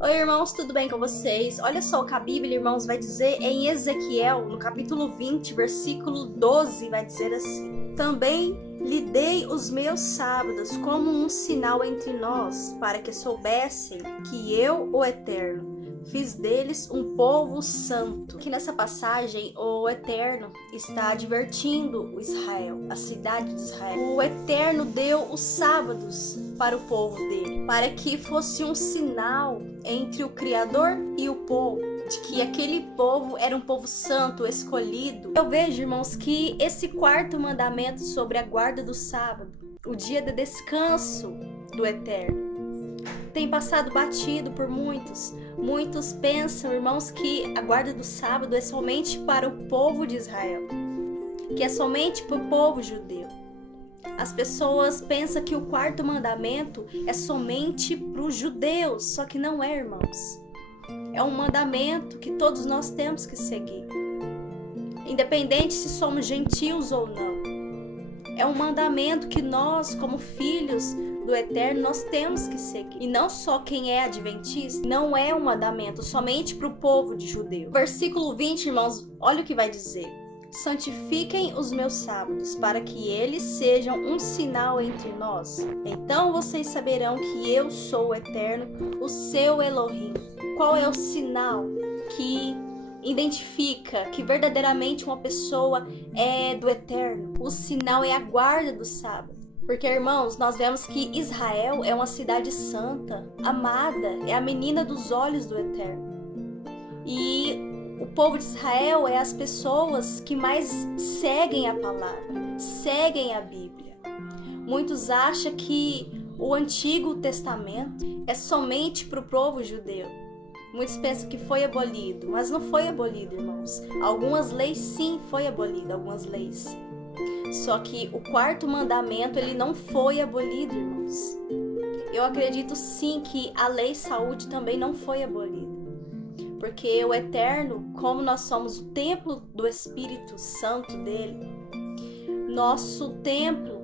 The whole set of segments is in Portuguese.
Oi, irmãos, tudo bem com vocês? Olha só o que a Bíblia, irmãos, vai dizer em Ezequiel, no capítulo 20, versículo 12, vai dizer assim: Também lhe dei os meus sábados como um sinal entre nós, para que soubessem que eu, o Eterno, fiz deles um povo santo. Aqui nessa passagem, o Eterno está advertindo o Israel, a cidade de Israel. O Eterno deu os sábados para o povo dele, para que fosse um sinal entre o Criador e o povo, de que aquele povo era um povo santo, escolhido. Eu vejo, irmãos, que esse quarto mandamento sobre a guarda do sábado, o dia de descanso do Eterno, tem passado batido por muitos. Muitos pensam, irmãos, que a guarda do sábado é somente para o povo de Israel, que é somente para o povo judeu. As pessoas pensam que o quarto mandamento é somente para os judeus, só que não é, irmãos. É um mandamento que todos nós temos que seguir, independente se somos gentios ou não. É um mandamento que nós, como filhos do Eterno, nós temos que seguir. E não só quem é adventista, não é um mandamento somente para o povo de judeu. Versículo 20, irmãos, olha o que vai dizer: Santifiquem os meus sábados, para que eles sejam um sinal entre nós. Então vocês saberão que eu sou o Eterno, o seu Elohim. Qual é o sinal que identifica que verdadeiramente uma pessoa é do Eterno? O sinal é a guarda do sábado. Porque, irmãos, nós vemos que Israel é uma cidade santa, amada, é a menina dos olhos do Eterno. E o povo de Israel é as pessoas que mais seguem a palavra, seguem a Bíblia. Muitos acham que o Antigo Testamento é somente para o povo judeu. Muitos pensam que foi abolido, mas não foi abolido, irmãos. Algumas leis sim foi abolido, algumas leis. Só que o quarto mandamento, ele não foi abolido, irmãos. Eu acredito sim que a lei saúde também não foi abolida. Porque o Eterno, como nós somos o templo do Espírito Santo dele, nosso templo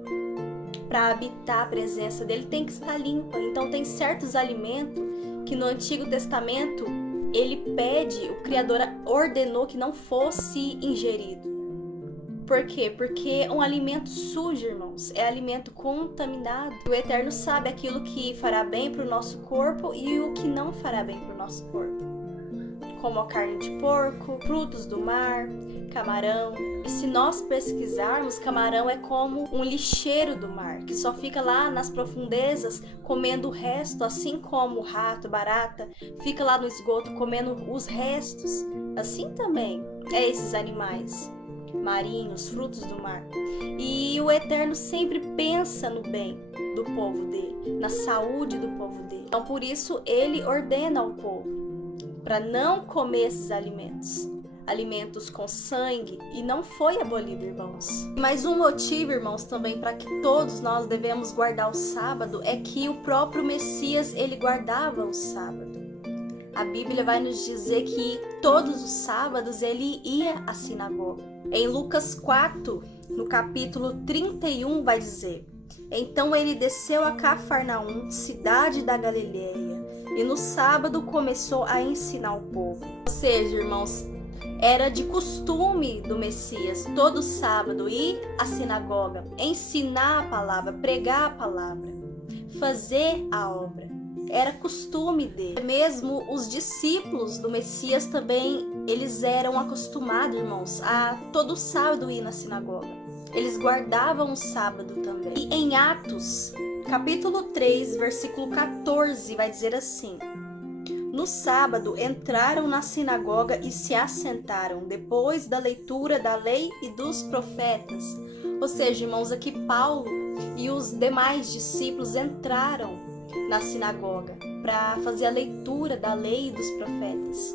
para habitar a presença dele tem que estar limpo. Então tem certos alimentos que no Antigo Testamento ele pede, o Criador ordenou que não fosse ingerido. Por quê? Porque um alimento sujo, irmãos, é alimento contaminado. O Eterno sabe aquilo que fará bem para o nosso corpo e o que não fará bem para o nosso corpo. Como a carne de porco, frutos do mar, camarão. E se nós pesquisarmos, camarão é como um lixeiro do mar, que só fica lá nas profundezas comendo o resto, assim como o rato, barata, fica lá no esgoto comendo os restos. Assim também é esses animais marinhos, frutos do mar. E o Eterno sempre pensa no bem do povo dele, na saúde do povo dele. Então por isso ele ordena ao povo para não comer esses alimentos com sangue, e não foi abolido, irmãos. Mas um motivo, irmãos, também para que todos nós devemos guardar o sábado é que o próprio Messias, ele guardava o sábado. A Bíblia vai nos dizer que todos os sábados ele ia à sinagoga. Em Lucas 4, no capítulo 31, vai dizer: Então ele desceu a Cafarnaum, cidade da Galileia, e no sábado começou a ensinar o povo. Ou seja, irmãos, era de costume do Messias todo sábado ir à sinagoga, ensinar a palavra, pregar a palavra, fazer a obra. Era costume dele. Mesmo os discípulos do Messias também, eles eram acostumados, irmãos, a todo sábado ir na sinagoga. Eles guardavam o sábado também. E em Atos, capítulo 3, versículo 14, vai dizer assim: No sábado entraram na sinagoga e se assentaram, depois da leitura da lei e dos profetas. Ou seja, irmãos, aqui Paulo e os demais discípulos entraram na sinagoga para fazer a leitura da lei e dos profetas.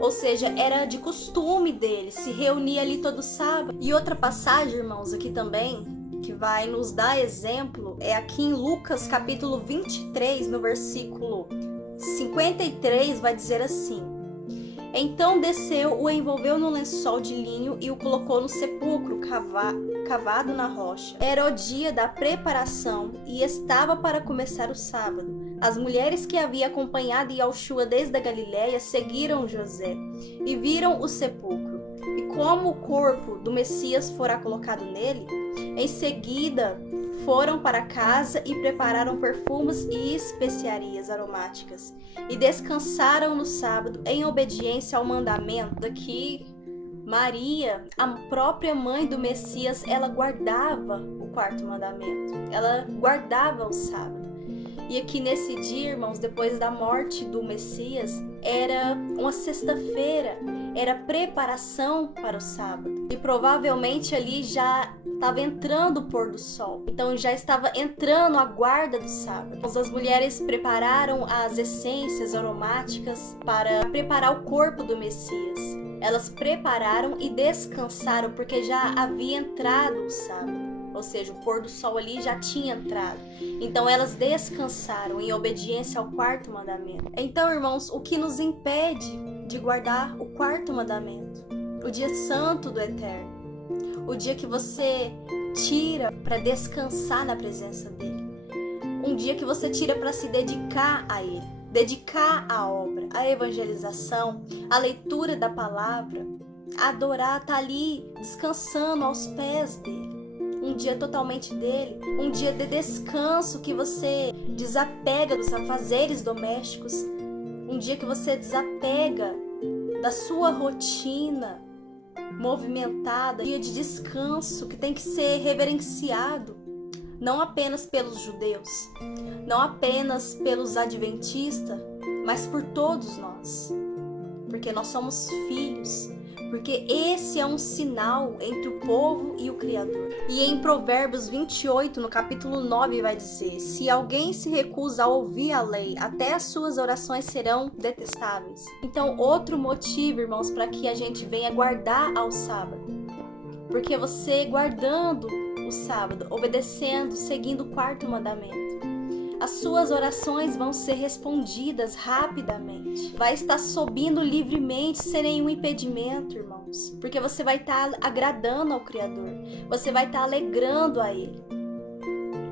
Ou seja, era de costume deles se reunir ali todo sábado. E outra passagem, irmãos, aqui também, que vai nos dar exemplo, é aqui em Lucas capítulo 23, no versículo 53, vai dizer assim: Então desceu, o envolveu num lençol de linho e o colocou no sepulcro cavado na rocha. Era o dia da preparação e estava para começar o sábado. As mulheres que havia acompanhado Yahushua desde a Galiléia seguiram José e viram o sepulcro. E como o corpo do Messias fora colocado nele, em seguida foram para casa e prepararam perfumes e especiarias aromáticas e descansaram no sábado em obediência ao mandamento. Daqui, Maria, a própria mãe do Messias, ela guardava o quarto mandamento, ela guardava o sábado. E aqui nesse dia, irmãos, depois da morte do Messias, era uma sexta-feira, era preparação para o sábado. E provavelmente ali já estava entrando o pôr do sol, então já estava entrando a guarda do sábado. As mulheres prepararam as essências aromáticas para preparar o corpo do Messias. Elas prepararam e descansaram porque já havia entrado o sábado. Ou seja, o pôr do sol ali já tinha entrado. Então elas descansaram em obediência ao quarto mandamento. Então, irmãos, o que nos impede de guardar o quarto mandamento? O dia santo do Eterno. O dia que você tira para descansar na presença dele. Um dia que você tira para se dedicar a ele. Dedicar à obra, à evangelização, à leitura da palavra. Adorar, tá ali descansando aos pés dele. Um dia totalmente dele, um dia de descanso que você desapega dos afazeres domésticos, um dia que você desapega da sua rotina movimentada, um dia de descanso que tem que ser reverenciado, não apenas pelos judeus, não apenas pelos adventistas, mas por todos nós, porque nós somos filhos. Porque esse é um sinal entre o povo e o Criador. E em Provérbios 28, no capítulo 9, vai dizer: se alguém se recusa a ouvir a lei, até as suas orações serão detestáveis. Então, outro motivo, irmãos, para que a gente venha guardar ao sábado. Porque você guardando o sábado, obedecendo, seguindo o quarto mandamento, as suas orações vão ser respondidas rapidamente. Vai estar subindo livremente, sem nenhum impedimento, irmãos. Porque você vai estar agradando ao Criador. Você vai estar alegrando a Ele.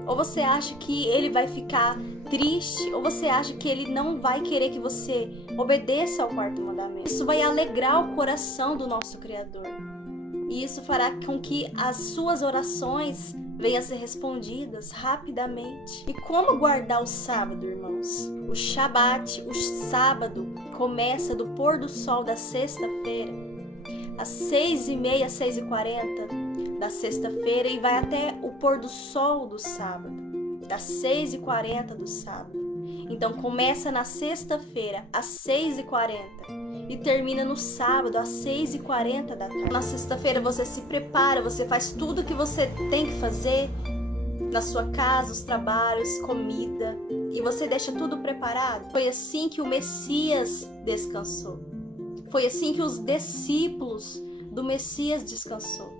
Ou você acha que Ele vai ficar triste, ou você acha que Ele não vai querer que você obedeça ao quarto mandamento. Isso vai alegrar o coração do nosso Criador. E isso fará com que as suas orações venham a ser respondidas rapidamente. E como guardar o sábado, irmãos? O Shabat, o sábado, começa do pôr do sol da sexta-feira, às 6h30, 6h40 da sexta-feira, e vai até o pôr do sol do sábado, das 6h40 do sábado. Então começa na sexta-feira, às 6h40. E termina no sábado, às 6h40 da tarde. Na sexta-feira você se prepara, você faz tudo o que você tem que fazer na sua casa, os trabalhos, comida, e você deixa tudo preparado. Foi assim que o Messias descansou. Foi assim que os discípulos do Messias descansou.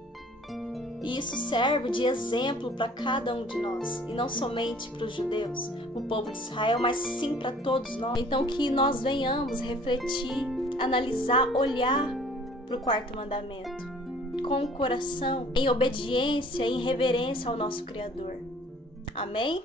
E isso serve de exemplo para cada um de nós, e não somente para os judeus, o povo de Israel, mas sim para todos nós. Então que nós venhamos refletir, analisar, olhar para o quarto mandamento com o coração em obediência, em reverência ao nosso Criador. Amém?